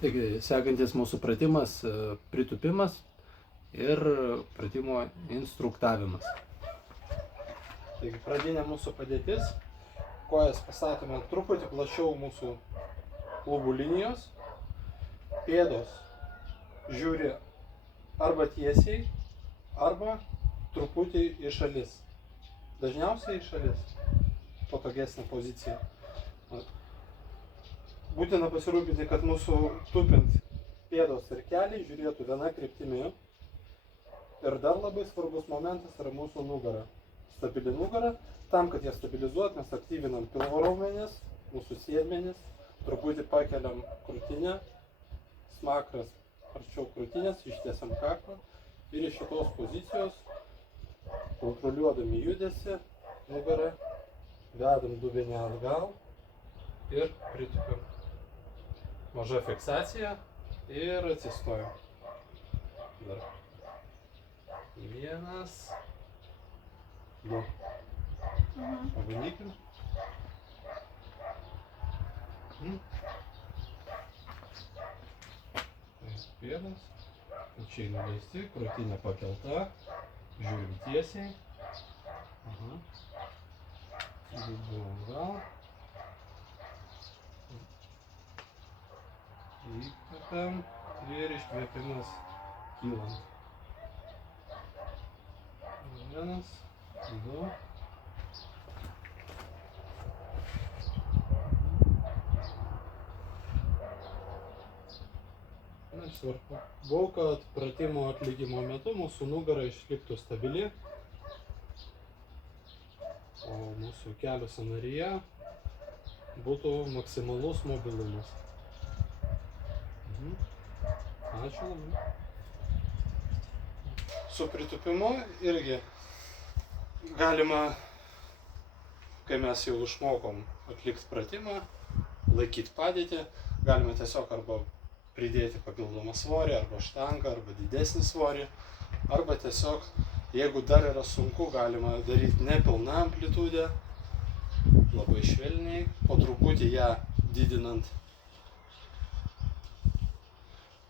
Taigi, sekantis mūsų pratimas – pritūpimas ir pratimo instruktavimas. Taigi, pradinė mūsų padėtis. Kojas pastatome truputį plačiau mūsų klubų linijos. Pėdos žiūri arba tiesiai, arba truputį į šalis. Dažniausiai į šalis. Patogesnė pozicija. Būtina pasirūpinti, kad mūsų tupint pėdos ir keliai žiūrėtų viena kryptimi. Ir dar labai svarbus momentas yra mūsų nugara. Stabili nugara. Tam, kad ją stabilizuot, mes aktyvinam pilvo raumenis, mūsų sėdmenis, truputį pakeliam krūtinę, smakras arčiau krūtinės, ištiesiam kaklą ir iš šitos pozicijos, kontroliuodami judesį, nugarą, vedam dubenį atgal ir pritūpiam. Maža fiksacija ir atsistojam. Dar. Vienas. Du. Pabandykim. Pėdas. Pečiai nuleisti, krūtinė pakelta. Žiūrim tiesiai. Dubuo atgal. Įkvepiam ir iškvėpimas kylant. Vienas, du. Svarbu, kad pratimo atlikimo metu mūsų nugara išliktų stabili, o mūsų kelių sąnaryje būtų maksimalus mobilumas. Ačiū labai. Su pritūpimu irgi galima, kai mes jau išmokom atlikti pratimą, laikyti padėtį, galima tiesiog arba pridėti papildomą svorį, arba štangą, arba didesnį svorį, arba tiesiog, jeigu dar yra sunku, galima daryti nepilną amplitudę, labai švelniai, po truputį ją didinant.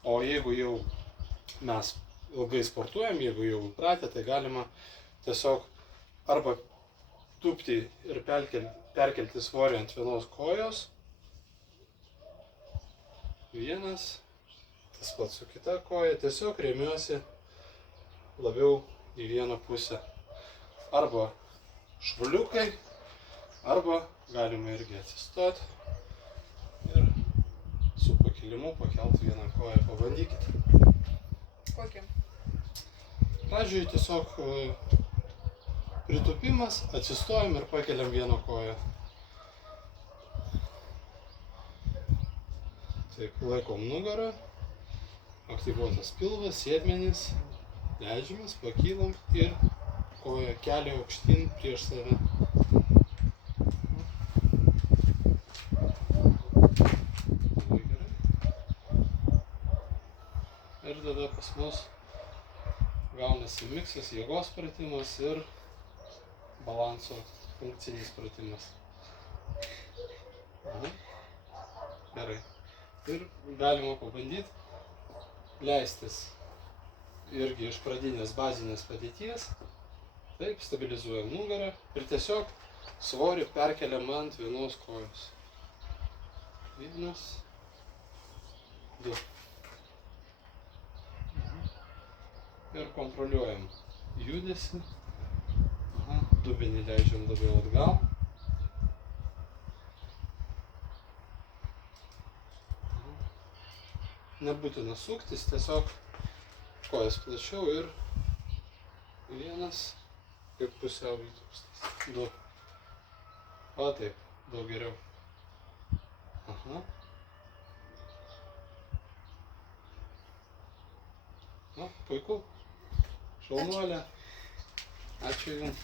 O jeigu jau mes ilgai sportuojam, jeigu jau įpratę, tai galima tiesiog arba tūpti ir perkelti svorį ant vienos kojos. Vienas, tas pats su kita koja, tiesiog remiuosi labiau į vieną pusę. Arba švuliukai, arba galima irgi atsistoti ir su pakilimu pakelti vieną koją. Pabandykite. Kokią? Pradžioj tiesiog pritūpimas, atsistojam ir pakeliam vieną koją. Taip, laikom nugarą, aktyvuotas pilvas, sėdmenys, leidžiamės, pakylam ir koja kelia aukštyn prieš save. Labai gerai. Ir tada pas mus gaunasi miksas, jėgos pratimas ir balanso funkcinis pratimas. Gerai. Ir galima pabandyti leistis irgi iš pradinės bazinės padėties. Taip, stabilizuojam nugarą ir tiesiog svorį perkeliam ant vienos kojos. Vienas, du. Ir kontroliuojam judesį. Dubenį leidžiam labiau atgal. Nebūtina suktis, tiesiog kojas plačiau ir vienas, kaip pusiau įtūkstas. Du. O taip, daug geriau. Na, puiku. Šaunuolė. Ačiū Jums.